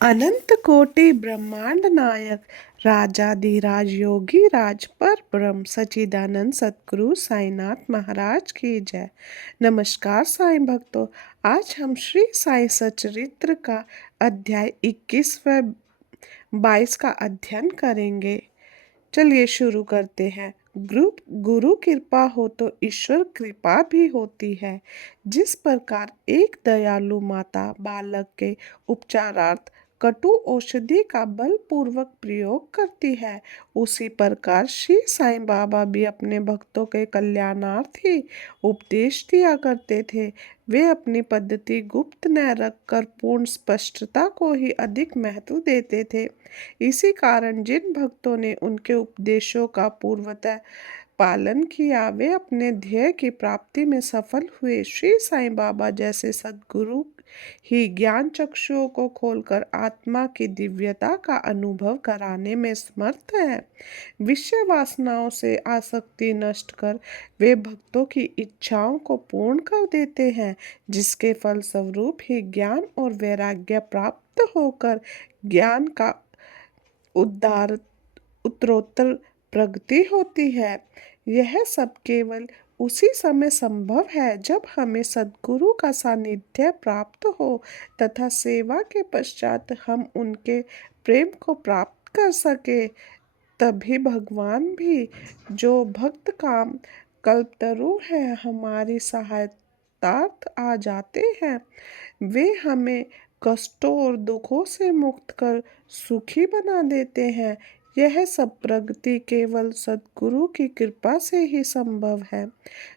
अनंत कोटि ब्रह्मांड नायक राजाधिराज योगी राज पर ब्रह्म सच्चिदानंद सतगुरु साईनाथ महाराज की जय। नमस्कार साईं भक्तों, आज हम श्री साईं सचरित्र का अध्याय 21 व 22 का अध्ययन करेंगे। चलिए शुरू करते हैं। गुरु कृपा हो तो ईश्वर कृपा भी होती है। जिस प्रकार एक दयालु माता बालक के उपचारार्थ कटु औषधि का बलपूर्वक प्रयोग करती है, उसी प्रकार श्री साईं बाबा भी अपने भक्तों के कल्याणार्थ ही उपदेश दिया करते थे। वे अपनी पद्धति गुप्त न रखकर पूर्ण स्पष्टता को ही अधिक महत्व देते थे। इसी कारण जिन भक्तों ने उनके उपदेशों का पूर्वतः पालन किया, वे अपने ध्येय की प्राप्ति में सफल हुए। श्री साईं बाबा जैसे सद्गुरु ही ज्ञान चक्षुओं को खोलकर आत्मा की दिव्यता का अनुभव कराने में समर्थ है। विषय वासनाओं से आसक्ति नष्ट कर वे भक्तों की इच्छाओं को पूर्ण कर देते हैं, जिसके फलस्वरूप ही ज्ञान और वैराग्य प्राप्त होकर ज्ञान का उद्धार उत्तरोत्तर प्रगति होती है। यह सब केवल उसी समय संभव है जब हमें सद्गुरु का सानिध्य प्राप्त हो तथा सेवा के पश्चात हम उनके प्रेम को प्राप्त कर सके। तभी भगवान भी, जो भक्त काम कल्पतरु है, हमारी सहायतार्थ आ जाते हैं। वे हमें कष्टों और दुखों से मुक्त कर सुखी बना देते हैं। यह सब प्रगति केवल सद्गुरु की कृपा से ही संभव है,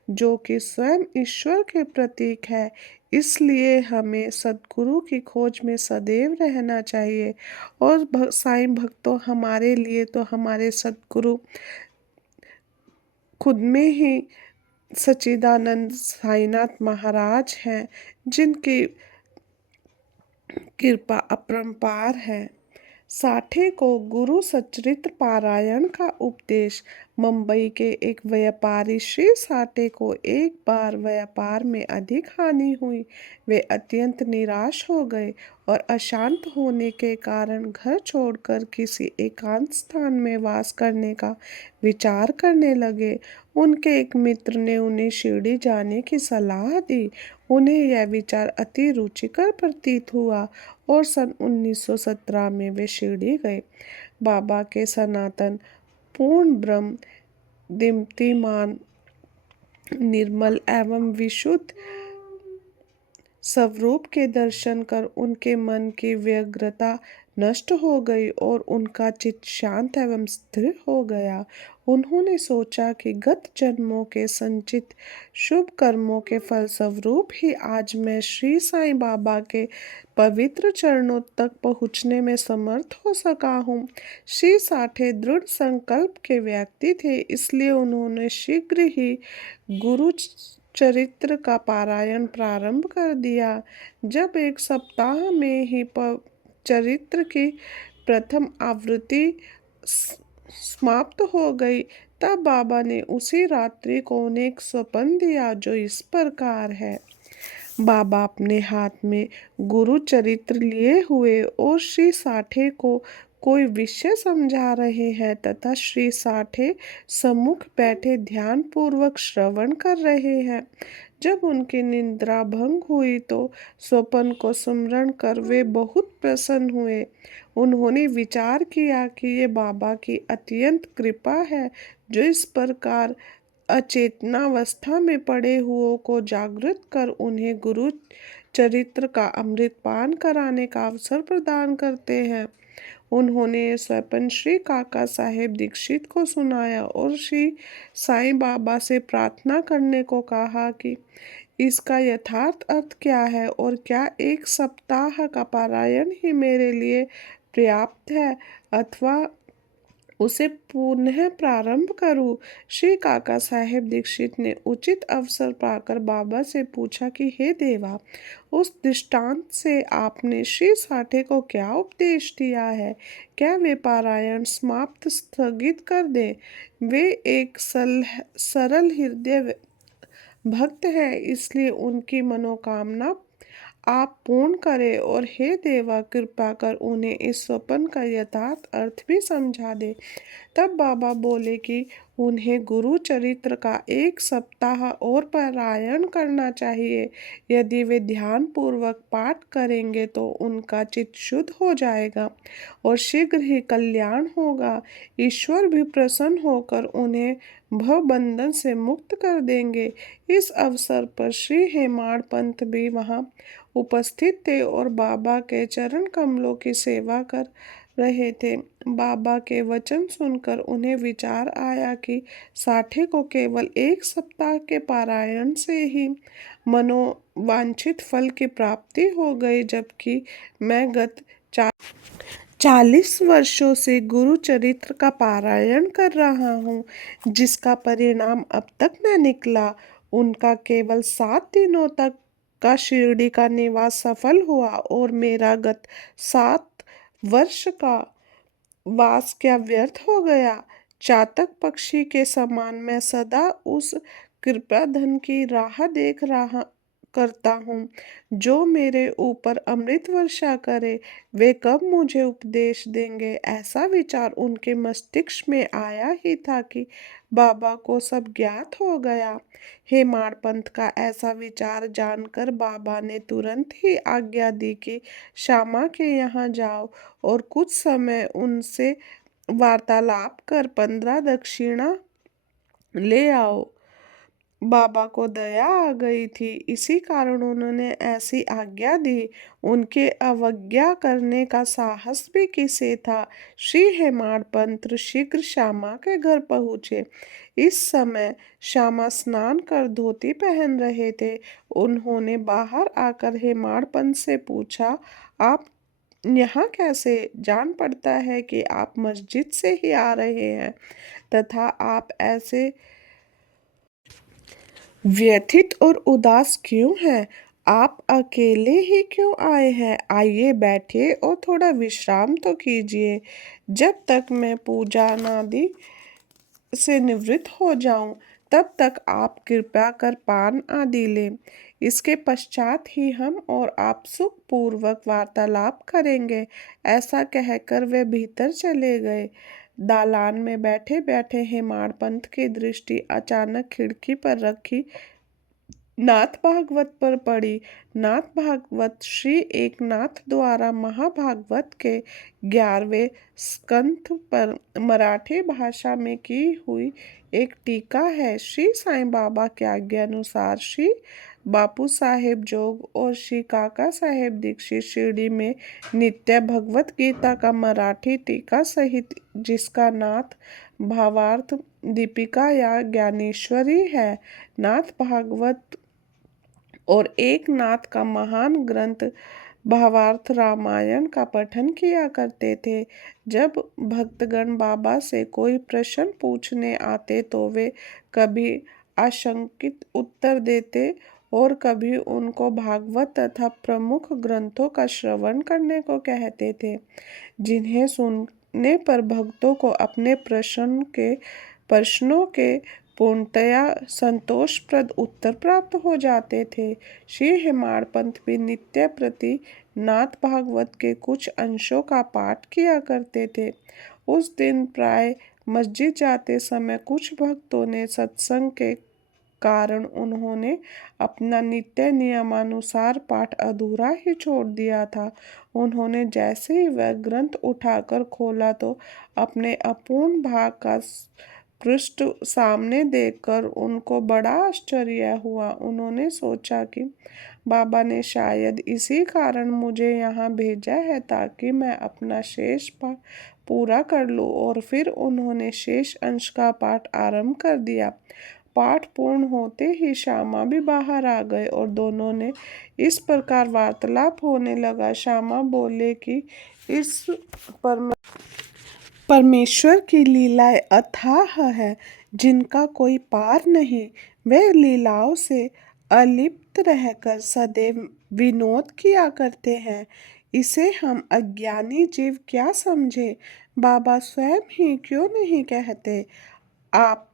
जो कि स्वयं ईश्वर के प्रतीक है। इसलिए हमें सद्गुरु की खोज में सदैव रहना चाहिए। और साईं भक्तों, हमारे लिए तो हमारे सद्गुरु खुद में ही सच्चिदानंद साईनाथ महाराज हैं, जिनकी कृपा अपरंपार है। साठे को गुरु सचरित्र पारायण का उपदेश। मुंबई के एक व्यापारी श्री साठे को एक बार व्यापार में अधिक हानि हुई। वे अत्यंत निराश हो गए और अशांत होने के कारण घर छोड़कर किसी एकांत स्थान में वास करने का विचार करने लगे। उनके एक मित्र ने उन्हें शिरडी जाने की सलाह दी। उन्हें यह विचार अति रुचिकर प्रतीत हुआ और सन 1917 में वे शिरडी गए। बाबा के सनातन पूर्ण ब्रह्म दीप्तिमान निर्मल एवं विशुद्ध स्वरूप के दर्शन कर उनके मन की व्यग्रता नष्ट हो गई और उनका चित्त शांत एवं स्थिर हो गया। उन्होंने सोचा कि गत जन्मों के संचित शुभ कर्मों के फलस्वरूप ही आज मैं श्री साईं बाबा के पवित्र चरणों तक पहुँचने में समर्थ हो सका हूँ। श्री साठे दृढ़ संकल्प के व्यक्ति थे, इसलिए उन्होंने शीघ्र ही गुरु चरित्र का पारायण प्रारंभ कर दिया। जब एक सप्ताह में ही चरित्र की प्रथम आवृत्ति समाप्त हो गई, तब बाबा ने उसी रात्रि को उन्हें एक स्वप्न दिया, जो इस प्रकार है। बाबा अपने हाथ में गुरु चरित्र लिए हुए और श्री साठे को कोई विषय समझा रहे हैं तथा श्री साठे सम्मुख बैठे ध्यान पूर्वक श्रवण कर रहे हैं। जब उनकी निद्रा भंग हुई तो स्वप्न को स्मरण कर वे बहुत प्रसन्न हुए। उन्होंने विचार किया कि ये बाबा की अत्यंत कृपा है, जो इस प्रकार अचेतनावस्था में पड़े हुओं को जागृत कर उन्हें गुरु चरित्र का अमृत पान कराने का अवसर प्रदान करते हैं। उन्होंने ये स्वप्न श्री काका साहेब दीक्षित को सुनाया और श्री साईं बाबा से प्रार्थना करने को कहा कि इसका यथार्थ अर्थ क्या है और क्या एक सप्ताह का पारायण ही मेरे लिए पर्याप्त है अथवा उसे पुनः प्रारंभ करूं। श्री काका साहेब दीक्षित ने उचित अवसर पाकर बाबा से पूछा कि हे देवा, उस दृष्टांत से आपने श्री साठे को क्या उपदेश दिया है? क्या वे पारायण समाप्त स्थगित कर दें? वे एक सरल हृदय भक्त हैं, इसलिए उनकी मनोकामना आप पूर्ण करें और हे देवा कृपा कर उन्हें इस स्वप्न का यथार्थ अर्थ भी समझा दे। तब बाबा बोले कि उन्हें गुरु चरित्र का 1 सप्ताह और पारायण करना चाहिए। यदि वे ध्यान पूर्वक पाठ करेंगे तो उनका चित्त शुद्ध हो जाएगा और शीघ्र ही कल्याण होगा। ईश्वर भी प्रसन्न होकर उन्हें भवबंधन से मुक्त कर देंगे। इस अवसर पर श्री हेमाड़ पंत भी वहां उपस्थित थे और बाबा के चरण कमलों की सेवा कर रहे थे। बाबा के वचन सुनकर उन्हें विचार आया कि साठे को केवल 1 सप्ताह के पारायण से ही मनोवांछित फल की प्राप्ति हो गई, जबकि मैं गत 40 वर्षों से गुरु चरित्र का पारायण कर रहा हूँ, जिसका परिणाम अब तक न निकला। उनका केवल 7 दिनों तक का शिरडी का निवास सफल हुआ और मेरा गत 7 वर्ष का वास क्या व्यर्थ हो गया। चातक पक्षी के समान मैं सदा उस कृपाधन की राह देख रहा करता हूँ जो मेरे ऊपर अमृत वर्षा करे। वे कब मुझे उपदेश देंगे, ऐसा विचार उनके मस्तिष्क में आया ही था कि बाबा को सब ज्ञात हो गया। हेमाड़ पंथ का ऐसा विचार जानकर बाबा ने तुरंत ही आज्ञा दी कि श्यामा के यहाँ जाओ और कुछ समय उनसे वार्तालाप कर 15 दक्षिणा ले आओ। बाबा को दया आ गई थी, इसी कारण उन्होंने ऐसी आज्ञा दी। उनके अवज्ञा करने का साहस भी किसे था। श्री हेमाड़ पंत शीघ्र श्यामा के घर पहुँचे। इस समय श्यामा स्नान कर धोती पहन रहे थे। उन्होंने बाहर आकर हेमाड़ पंत से पूछा, आप यहाँ कैसे? जान पड़ता है कि आप मस्जिद से ही आ रहे हैं, तथा आप ऐसे व्यथित और उदास क्यों हैं? आप अकेले ही क्यों आए हैं? आइए बैठिए और थोड़ा विश्राम तो कीजिए, जब तक मैं पूजा आदि से निवृत्त हो जाऊं। तब तक आप कृपया कर पान आदि लें। इसके पश्चात ही हम और आप सुखपूर्वक वार्तालाप करेंगे। ऐसा कहकर वे भीतर चले गए। दालान में बैठे बैठे हेमाड़ पंत की दृष्टि अचानक खिड़की पर रखी नाथ भागवत पर पड़ी। नाथ भागवत श्री एकनाथ द्वारा महाभागवत के 11वें स्कंध पर मराठी भाषा में की हुई एक टीका है। श्री साईं बाबा के आज्ञानुसार श्री बापू साहेब जोग और श्री काका साहेब दीक्षित शिरडी में नित्य भगवत गीता का मराठी टीका सहित, जिसका नाथ भावार्थ दीपिका या ज्ञानेश्वरी है, नाथ भागवत और एक नाथ का महान ग्रंथ भावार्थ रामायण का पठन किया करते थे। जब भक्तगण बाबा से कोई प्रश्न पूछने आते तो वे कभी आशंकित उत्तर देते और कभी उनको भागवत तथा प्रमुख ग्रंथों का श्रवण करने को कहते थे, जिन्हें सुनने पर भक्तों को अपने प्रश्नों के पूर्णतया संतोषप्रद उत्तर प्राप्त हो जाते थे। श्री हेमाड़ पंत भी नित्य प्रति नाथ भागवत के कुछ अंशों का पाठ किया करते थे। उस दिन प्राय मस्जिद जाते समय कुछ भक्तों ने सत्संग के कारण उन्होंने अपना नित्य नियमानुसार पाठ अधूरा ही छोड़ दिया था। उन्होंने जैसे ही वह ग्रंथ उठाकर खोला तो अपने अपूर्ण भाग का पृष्ठ सामने देखकर उनको बड़ा आश्चर्य हुआ। उन्होंने सोचा कि बाबा ने शायद इसी कारण मुझे यहाँ भेजा है ताकि मैं अपना शेष पाठ पूरा कर लूँ, और फिर उन्होंने शेष अंश का पाठ आरंभ कर दिया। पाठ पूर्ण होते ही श्यामा भी बाहर आ गए और दोनों ने इस प्रकार वार्तालाप होने लगा। श्यामा बोले कि इस परमेश्वर की लीलाएं अथाह है, जिनका कोई पार नहीं। वे लीलाओं से अलिप्त रहकर सदैव विनोद किया करते हैं। इसे हम अज्ञानी जीव क्या समझे? बाबा स्वयं ही क्यों नहीं कहते, आप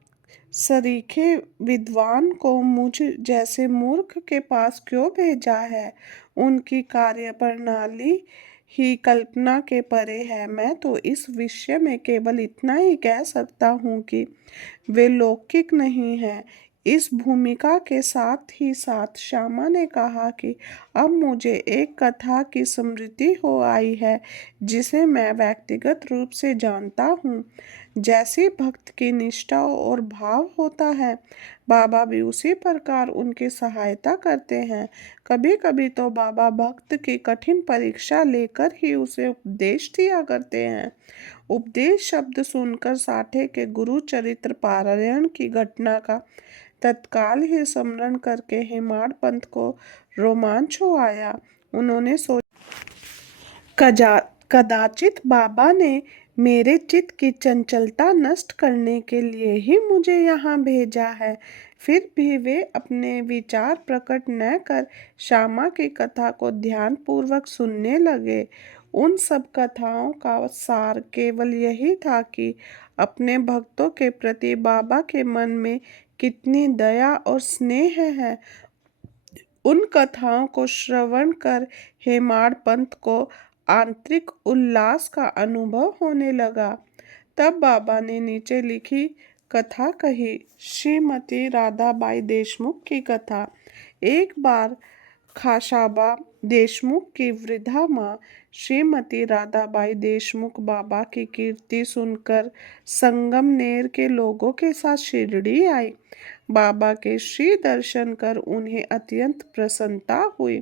सरीखे विद्वान को मुझ जैसे मूर्ख के पास क्यों भेजा है? उनकी कार्यप्रणाली ही कल्पना के परे है। मैं तो इस विषय में केवल इतना ही कह सकता हूँ कि वे लौकिक नहीं हैं। इस भूमिका के साथ ही साथ श्यामा ने कहा कि अब मुझे एक कथा की स्मृति हो आई है जिसे मैं व्यक्तिगत रूप से जानता हूँ। जैसी भक्त की निष्ठा और भाव होता है, बाबा भी उसी प्रकार उनकी सहायता करते हैं। कभी कभी तो बाबा भक्त की कठिन परीक्षा लेकर ही उसे उपदेश दिया करते हैं। उपदेश शब्द सुनकर साठे के गुरु चरित्र पारायण की घटना का तत्काल ही स्मरण करके हेमाड पंत को रोमांच हो आया। उन्होंने कदाचित बाबा ने मेरे चित्त की चंचलता नष्ट करने के लिए ही मुझे यहाँ भेजा है। फिर भी वे अपने विचार प्रकट न कर श्यामा की कथा को ध्यानपूर्वक सुनने लगे। उन सब कथाओं का सार केवल यही था कि अपने भक्तों के प्रति बाबा के मन में कितनी दया और स्नेह है। उन कथाओं को श्रवण कर हेमाड पंत को आंतरिक उल्लास का अनुभव होने लगा। तब बाबा ने नीचे लिखी कथा कही। श्रीमती राधाबाई देशमुख की कथा। एक बार खाशाबा देशमुख की वृद्धा माँ श्रीमती राधाबाई देशमुख बाबा की कीर्ति सुनकर संगमनेर के लोगों के साथ शिरडी आई। बाबा के श्री दर्शन कर उन्हें अत्यंत प्रसन्नता हुई।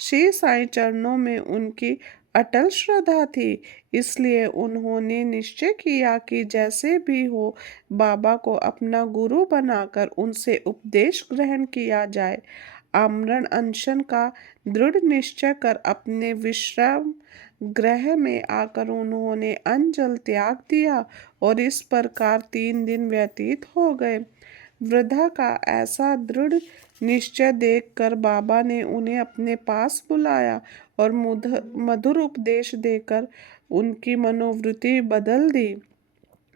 श्री साईं चरणों में उनकी अटल श्रद्धा थी, इसलिए उन्होंने निश्चय किया कि जैसे भी हो बाबा को अपना गुरु बनाकर उनसे उपदेश ग्रहण किया जाए। आमरण अनशन का दृढ़ निश्चय कर अपने विश्राम गृह में आकर उन्होंने अन्न जल त्याग दिया और इस प्रकार 3 दिन व्यतीत हो गए। वृद्धा का ऐसा दृढ़ निश्चय देखकर बाबा ने उन्हें अपने पास बुलाया और मधुर उपदेश देकर उनकी मनोवृत्ति बदल दी।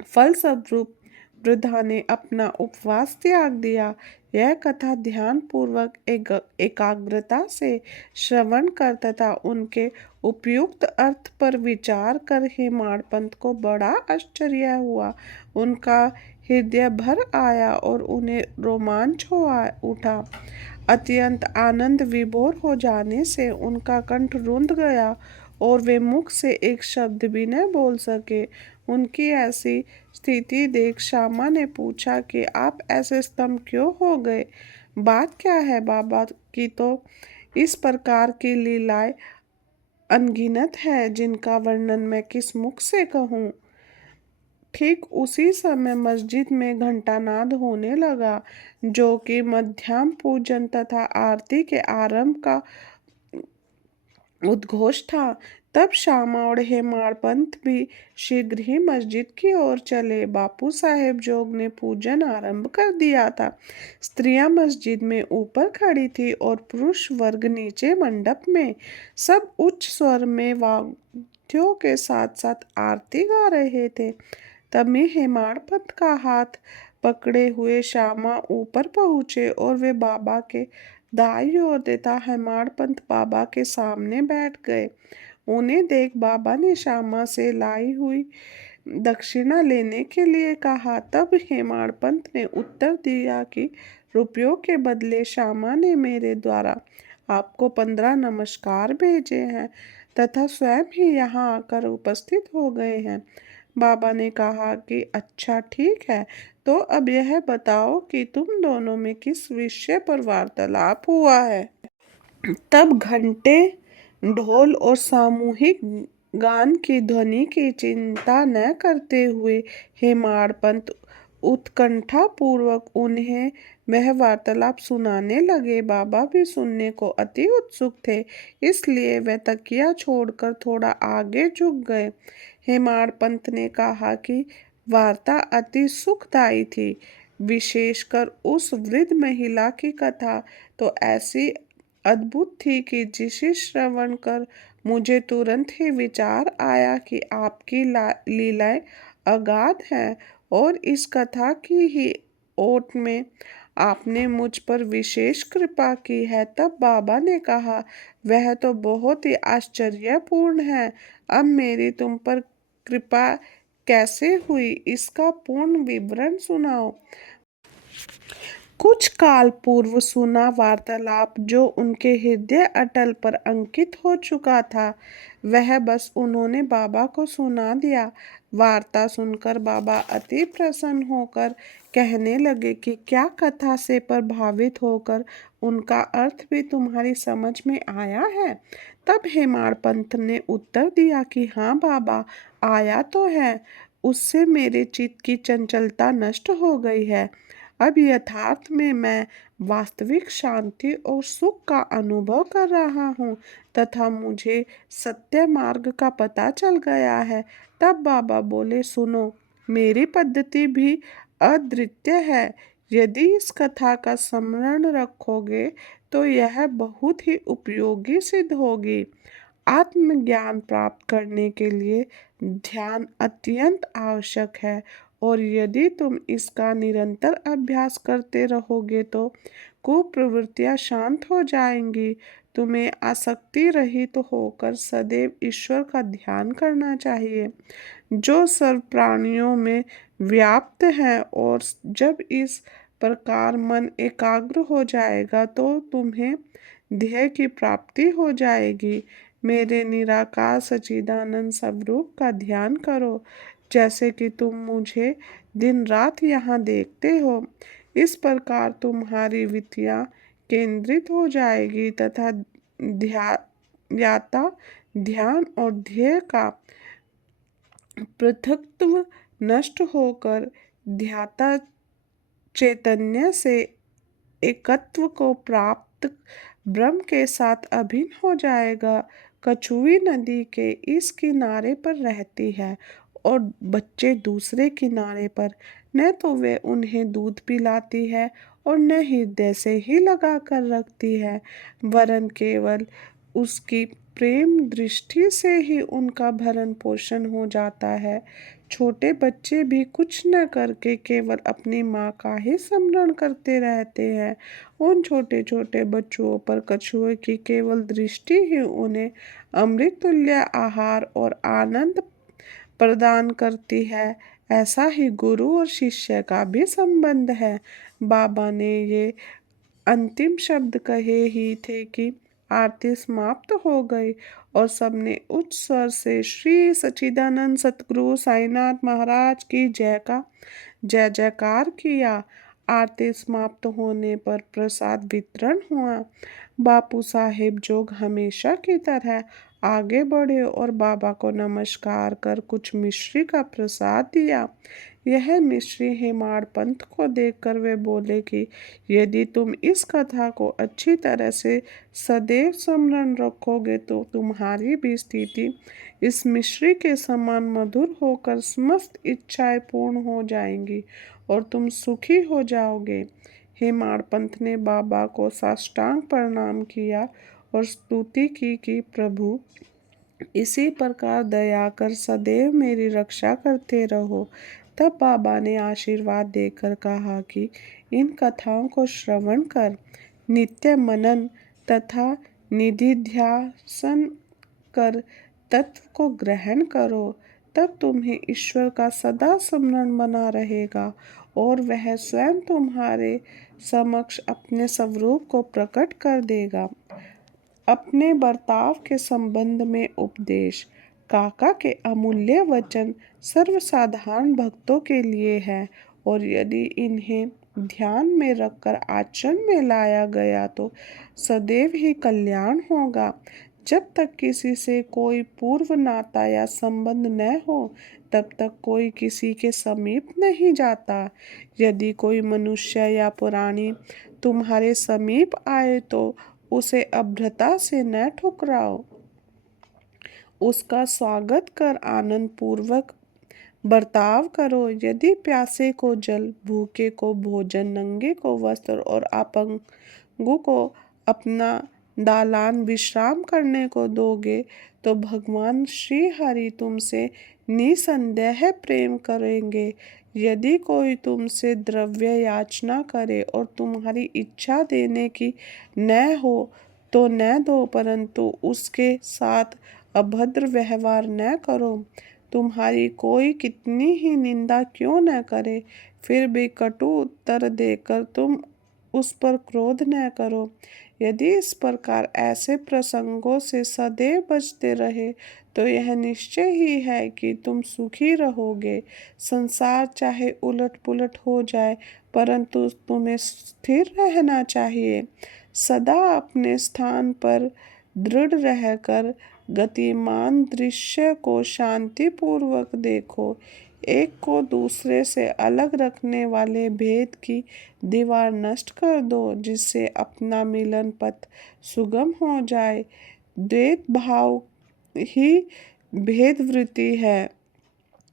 फलस्वरूप वृद्धा ने अपना उपवास त्याग दिया। यह कथा ध्यान पूर्वक एकाग्रता से श्रवण कर तथा उनके उपयुक्त अर्थ पर विचार कर हेमाड पंत को बड़ा आश्चर्य हुआ। उनका हृदय भर आया और उन्हें रोमांच उठा। अत्यंत आनंद विभोर हो जाने से उनका कंठ रुंध गया और वे मुख से एक शब्द भी न बोल सके। उनकी ऐसी स्थिति देख श्यामा ने पूछा कि आप ऐसे स्तंभ क्यों हो गए? बात क्या है? बाबा की तो इस प्रकार की लीलाएं अनगिनत है जिनका वर्णन मैं किस मुख से कहूँ। ठीक उसी समय मस्जिद में घंटानाद होने लगा, जो कि मध्याह्न पूजन तथा आरती के आरंभ का उद्घोष था। तब श्यामा और हेमाड पंत भी शीघ्र ही मस्जिद की ओर चले। बापू साहेब जोग ने पूजन आरंभ कर दिया था। स्त्रियां मस्जिद में ऊपर खड़ी थी और पुरुष वर्ग नीचे मंडप में। सब उच्च स्वर में वाद्यों के साथ साथ आरती गा रहे थे। तभी हेमाड पंत का हाथ पकड़े हुए श्यामा ऊपर पहुंचे और वे बाबा के दाईं ओर देता हेमाड पंत बाबा के सामने बैठ गए। उन्हें देख बाबा ने श्यामा से लाई हुई दक्षिणा लेने के लिए कहा। तब हेमाड पंत ने उत्तर दिया कि रुपयों के बदले श्यामा ने मेरे द्वारा आपको 15 नमस्कार भेजे हैं तथा स्वयं ही यहाँ आकर उपस्थित हो गए हैं। बाबा ने कहा कि अच्छा ठीक है, तो अब यह बताओ कि तुम दोनों में किस विषय पर वार्तालाप हुआ है। तब घंटे, ढोल और सामूहिक गान की ध्वनि की चिंता न करते हुए हेमाड पंत उत्कंठा पूर्वक उन्हें वह वार्तालाप सुनाने लगे। बाबा भी सुनने को अति उत्सुक थे, इसलिए वे तकिया छोड़कर थोड़ा आगे झुक गए। हेमाड पंत ने कहा कि वार्ता अति सुखदायी थी, विशेषकर उस वृद्ध महिला की कथा तो ऐसी अद्भुत थी कि जिसे श्रवण कर मुझे तुरंत ही विचार आया कि आपकी लीलाएं अगाध हैं और इस कथा की ही ओट में आपने मुझ पर विशेष कृपा की है। तब बाबा ने कहा, वह तो बहुत ही आश्चर्यपूर्ण है। अब मेरी तुम पर कृपा कैसे हुई, इसका पूर्ण विवरण सुनाओ। कुछ काल पूर्व सुना वार्तालाप जो उनके हृदय अटल पर अंकित हो चुका था, वह बस उन्होंने बाबा को सुना दिया। वार्ता सुनकर बाबा अति प्रसन्न होकर कहने लगे कि क्या कथा से प्रभावित होकर उनका अर्थ भी तुम्हारी समझ में आया है। तब हेमाड़ पंथ ने उत्तर दिया कि हाँ बाबा, आया तो है। उससे मेरे चित्त की चंचलता नष्ट हो गई है। अब यथार्थ में मैं वास्तविक शांति और सुख का अनुभव कर रहा हूँ तथा मुझे सत्य मार्ग का पता चल गया है। तब बाबा बोले, सुनो, मेरी पद्धति भी अद्वितीय है। यदि इस कथा का स्मरण रखोगे तो यह बहुत ही उपयोगी सिद्ध होगी। आत्मज्ञान प्राप्त करने के लिए ध्यान अत्यंत आवश्यक है और यदि तुम इसका निरंतर अभ्यास करते रहोगे तो कुप्रवृत्तियां शांत हो जाएंगी। तुम्हें आसक्ति रहित होकर सदैव ईश्वर का ध्यान करना चाहिए जो सर्व प्राणियों में व्याप्त है। और जब इस प्रकार मन एकाग्र हो जाएगा तो तुम्हें ध्येय की प्राप्ति हो जाएगी। मेरे निराकार सच्चिदानंद स्वरूप का ध्यान करो जैसे कि तुम मुझे दिन रात यहाँ देखते हो। इस प्रकार तुम्हारी विद्या केंद्रित हो जाएगी तथा ध्याता ध्यान और ध्येय का पृथकत्व नष्ट होकर ध्याता चैतन्य से एकत्व को प्राप्त ब्रह्म के साथ अभिन्न हो जाएगा। कछुई नदी के इस किनारे पर रहती है और बच्चे दूसरे किनारे पर। न तो वे उन्हें दूध पिलाती है और न हृदय से ही लगा कर रखती है, वरन केवल उसकी प्रेम दृष्टि से ही उनका भरण पोषण हो जाता है। छोटे बच्चे भी कुछ न करके केवल अपनी माँ का ही स्मरण करते रहते हैं। उन छोटे छोटे बच्चों पर कछुए की केवल दृष्टि ही उन्हें अमृत तुल्य आहार और आनंद प्रदान करती है। ऐसा ही गुरु और शिष्य का भी संबंध है। बाबा ने ये अंतिम शब्द कहे ही थे कि आरती समाप्त हो गई और सबने उच्च स्वर से श्री सच्चिदानंद सतगुरु साईनाथ महाराज की जय का जय जयकार किया। आरती समाप्त होने पर प्रसाद वितरण हुआ। बापू साहेब जोग हमेशा की तरह आगे बढ़े और बाबा को नमस्कार कर कुछ मिश्री का प्रसाद दिया। यह मिश्री हेमाड़ पंथ को देखकर वे बोले कि यदि तुम इस कथा को अच्छी तरह से सदैव स्मरण रखोगे तो तुम्हारी भी स्थिति इस मिश्री के समान मधुर होकर समस्त इच्छाएं पूर्ण हो जाएंगी और तुम सुखी हो जाओगे। हेमाड़ पंथ ने बाबा को साष्टांग प्रणाम किया और स्तुति की कि प्रभु इसी प्रकार दया कर सदैव मेरी रक्षा करते रहो। तब बाबा ने आशीर्वाद देकर कहा कि इन कथाओं को श्रवण कर नित्य मनन तथा निधिध्यासन कर तत्व को ग्रहण करो। तब तुम्हें ईश्वर का सदा स्मरण बना रहेगा और वह स्वयं तुम्हारे समक्ष अपने स्वरूप को प्रकट कर देगा। अपने बर्ताव के संबंध में उपदेश। काका के अमूल्य वचन सर्वसाधारण भक्तों के लिए है और यदि इन्हें ध्यान में रखकर आचरण में लाया गया तो सदैव ही कल्याण होगा। जब तक किसी से कोई पूर्व नाता या संबंध न हो तब तक कोई किसी के समीप नहीं जाता। यदि कोई मनुष्य या प्राणी तुम्हारे समीप आए तो उसे अभद्रता से न ठुकराओ। उसका स्वागत कर आनंद पूर्वक बर्ताव करो। यदि प्यासे को जल, भूखे को भोजन, नंगे को वस्त्र और अपंगु को अपना दालान विश्राम करने को दोगे तो भगवान श्री हरि तुमसे निसंदेह प्रेम करेंगे। यदि कोई तुमसे द्रव्य याचना करे और तुम्हारी इच्छा देने की न हो तो न दो, परंतु उसके साथ अभद्र व्यवहार न करो। तुम्हारी कोई कितनी ही निंदा क्यों न करे, फिर भी कटु उत्तर देकर तुम उस पर क्रोध न करो। यदि इस प्रकार ऐसे प्रसंगों से सदैव बचते रहे तो यह निश्चय ही है कि तुम सुखी रहोगे। संसार चाहे उलट पुलट हो जाए, परंतु तुम्हें स्थिर रहना चाहिए। सदा अपने स्थान पर दृढ़ रहकर गतिमान दृश्य को शांतिपूर्वक देखो। एक को दूसरे से अलग रखने वाले भेद की दीवार नष्ट कर दो, जिससे अपना मिलन पथ सुगम हो जाए। द्वैत भाव ही भेद वृत्ति है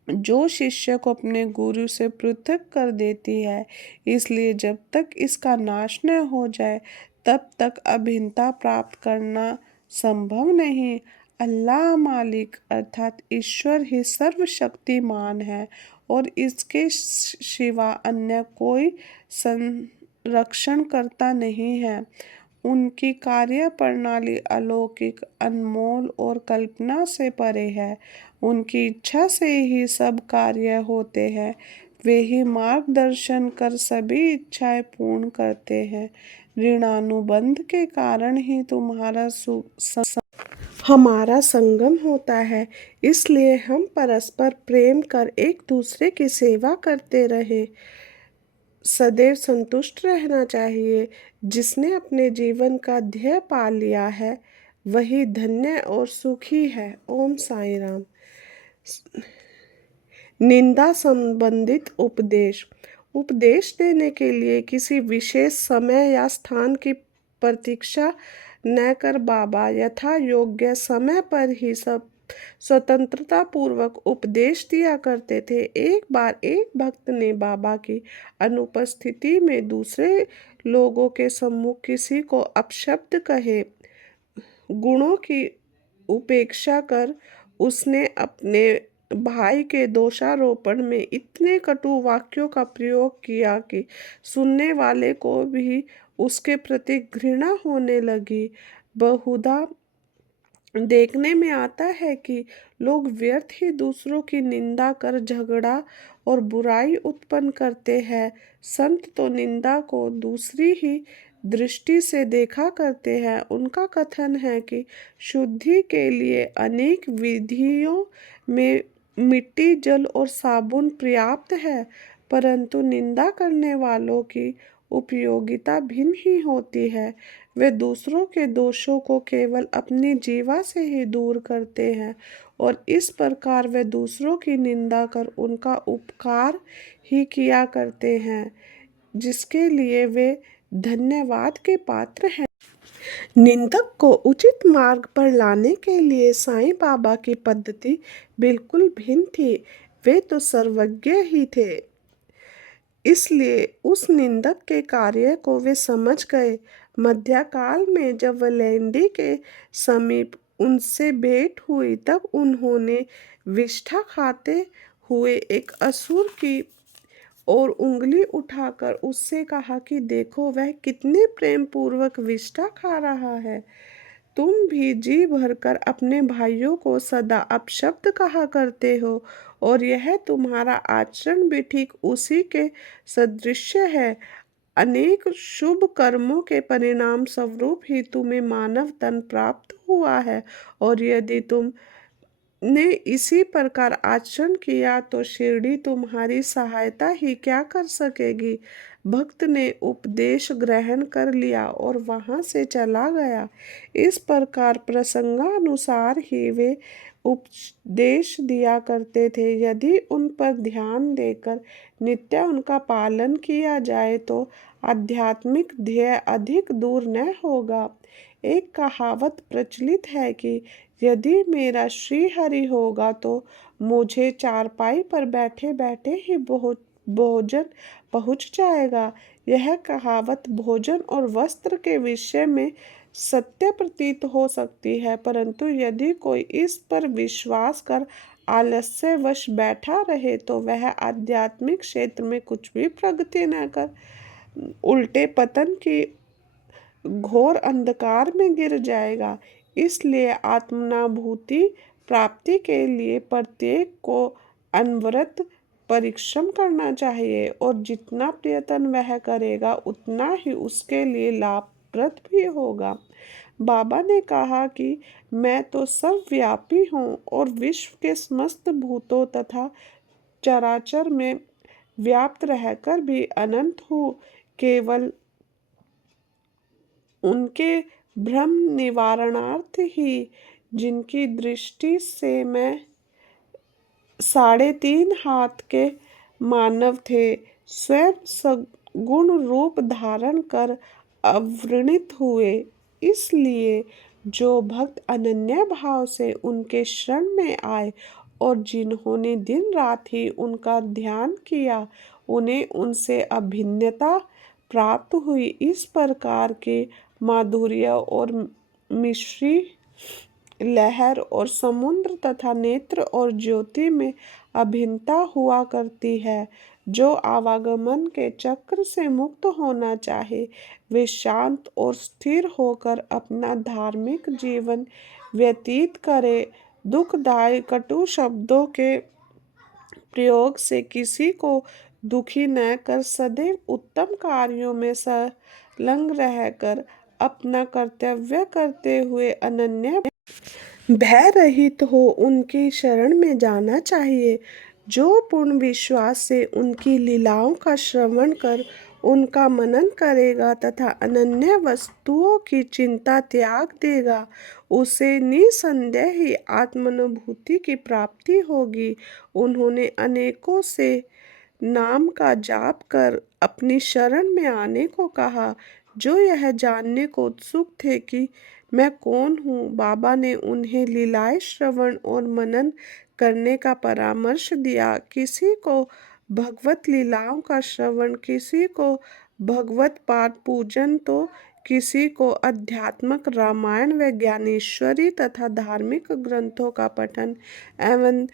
जो शिष्य को अपने गुरु से पृथक कर देती है। इसलिए जब तक इसका नाश न हो जाए तब तक अभिन्नता प्राप्त करना संभव नहीं। अल्लाह मालिक अर्थात ईश्वर ही सर्वशक्तिमान है और इसके सिवा अन्य कोई संरक्षण करता नहीं है। उनकी कार्य प्रणाली अलौकिक, अनमोल और कल्पना से परे है। उनकी इच्छा से ही सब कार्य होते हैं। वे ही मार्गदर्शन कर सभी इच्छाएं पूर्ण करते हैं। ऋणानुबंध के कारण ही तुम्हारा हमारा संगम होता है। इसलिए हम परस्पर प्रेम कर एक दूसरे की सेवा करते रहे। सदैव संतुष्ट रहना चाहिए। जिसने अपने जीवन का ध्येय पा लिया है वही धन्य और सुखी है। ओम साई राम। निंदा संबंधित उपदेश। उपदेश देने के लिए किसी विशेष समय या स्थान की प्रतीक्षा न कर बाबा यथा योग्य समय पर ही सब स्वतंत्रता पूर्वक उपदेश दिया करते थे। एक बार एक भक्त ने बाबा की अनुपस्थिति में दूसरे लोगों के सम्मुख किसी को अपशब्द कहे। गुणों की उपेक्षा कर उसने अपने भाई के दोषारोपण में इतने कटु वाक्यों का प्रयोग किया कि सुनने वाले को भी उसके प्रति घृणा होने लगी। बहुधा देखने में आता है कि लोग व्यर्थ ही दूसरों की निंदा कर झगड़ा और बुराई उत्पन्न करते हैं। संत तो निंदा को दूसरी ही दृष्टि से देखा करते हैं। उनका कथन है कि शुद्धि के लिए अनेक विधियों में मिट्टी, जल और साबुन पर्याप्त है, परंतु निंदा करने वालों की उपयोगिता भिन्न ही होती है। वे दूसरों के दोषों को केवल अपनी जीवा से ही दूर करते हैं और इस प्रकार वे दूसरों की निंदा कर उनका उपकार ही किया करते हैं, जिसके लिए वे धन्यवाद के पात्र हैं। निंदक को उचित मार्ग पर लाने के लिए साईं बाबा की पद्धति बिल्कुल भिन्न थी। वे तो सर्वज्ञ ही थे, इसलिए उस निंदक के कार्य को वे समझ गए। मध्यकाल में जब वलेंडी के समीप उनसे भेंट हुई तब उन्होंने विष्ठा खाते हुए एक असुर की और उंगली उठाकर उससे कहा कि देखो वह कितने प्रेम पूर्वक विष्ठा खा रहा है। तुम भी जी भरकर अपने भाइयों को सदा अपशब्द कहा करते हो और यह तुम्हारा आचरण भी ठीक उसी के सदृश है। अनेक शुभ कर्मों के परिणाम स्वरूप ही तुम्हें मानव तन प्राप्त हुआ है और यदि तुम ने इसी प्रकार आचरण किया तो शिरडी तुम्हारी सहायता ही क्या कर सकेगी। भक्त ने उपदेश ग्रहण कर लिया और वहां से चला गया। इस प्रकार प्रसंगानुसार ही वे उपदेश दिया करते थे। यदि उन पर ध्यान देकर नित्य उनका पालन किया जाए तो आध्यात्मिक ध्येय अधिक दूर न होगा। एक कहावत प्रचलित है कि यदि मेरा श्री हरि होगा तो मुझे चारपाई पर बैठे बैठे ही भोजन पहुंच जाएगा। यह कहावत भोजन और वस्त्र के विषय में सत्य प्रतीत हो सकती है, परंतु यदि कोई इस पर विश्वास कर आलस्यवश बैठा रहे तो वह आध्यात्मिक क्षेत्र में कुछ भी प्रगति न कर उल्टे पतन की घोर अंधकार में गिर जाएगा। इसलिए आत्मनाभूति प्राप्ति के लिए प्रत्येक को अनवरत परिश्रम करना चाहिए और जितना प्रयत्न वह करेगा उतना ही उसके लिए लाभप्रद भी होगा। बाबा ने कहा कि मैं तो सर्वव्यापी हूँ और विश्व के समस्त भूतों तथा चराचर में व्याप्त रहकर भी अनंत हूँ। केवल उनके भ्रम निवारणार्थ ही जिनकी दृष्टि से मैं 3.5 हाथ के मानव थे, स्वयं सगुण रूप धारण कर अवृणित हुए। इसलिए जो भक्त अनन्य भाव से उनके शरण में आए और जिन्होंने दिन रात ही उनका ध्यान किया, उन्हें उनसे अभिन्नता प्राप्त हुई। इस प्रकार के माधुर्य और मिश्री लहर और समुद्र तथा नेत्र और ज्योति में अभिन्नता हुआ करती है। जो आवागमन के चक्र से मुक्त होना चाहे, वे शांत और स्थिर होकर अपना धार्मिक जीवन व्यतीत करे। दुखदायी कटु शब्दों के प्रयोग से किसी को दुखी न कर सदैव उत्तम कार्यों में संलग्न रहकर अपना कर्तव्य करते हुए अनन्य भय रहित हो उनकी शरण में जाना चाहिए। जो पूर्ण विश्वास से उनकी लीलाओं का श्रवण कर उनका मनन करेगा तथा अनन्य वस्तुओं की चिंता त्याग देगा, उसे निसंदेह ही आत्मानुभूति की प्राप्ति होगी। उन्होंने अनेकों से नाम का जाप कर अपनी शरण में आने को कहा, जो यह जानने को उत्सुक थे कि मैं कौन हूँ। बाबा ने उन्हें लीलाएं श्रवण और मनन करने का परामर्श दिया। किसी को भगवत लीलाओं का श्रवण, किसी को भगवत पाठ पूजन तो किसी को अध्यात्मक रामायण व ज्ञानेश्वरी तथा धार्मिक ग्रंथों का पठन एवं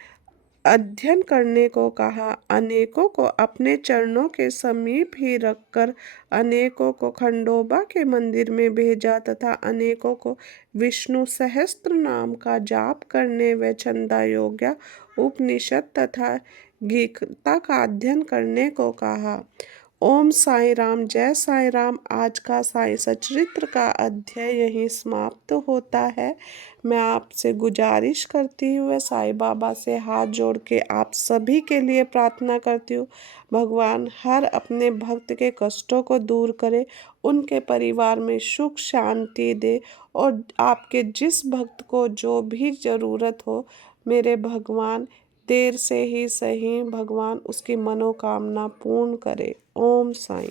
अध्ययन करने को कहा। अनेकों को अपने चरणों के समीप ही रखकर अनेकों को खंडोबा के मंदिर में भेजा तथा अनेकों को विष्णु सहस्त्र नाम का जाप करने व छंदा योग्य उपनिषद तथा गीता का अध्ययन करने को कहा। ओम साई राम, जय साई राम। आज का साई सचरित्र का अध्याय यहीं समाप्त होता है। मैं आपसे गुजारिश करती हूँ, साई बाबा से हाथ जोड़ के आप सभी के लिए प्रार्थना करती हूँ, भगवान हर अपने भक्त के कष्टों को दूर करे, उनके परिवार में सुख शांति दे और आपके जिस भक्त को जो भी ज़रूरत हो, मेरे भगवान देर से ही सही भगवान उसकी मनोकामना पूर्ण करे। ओम साई।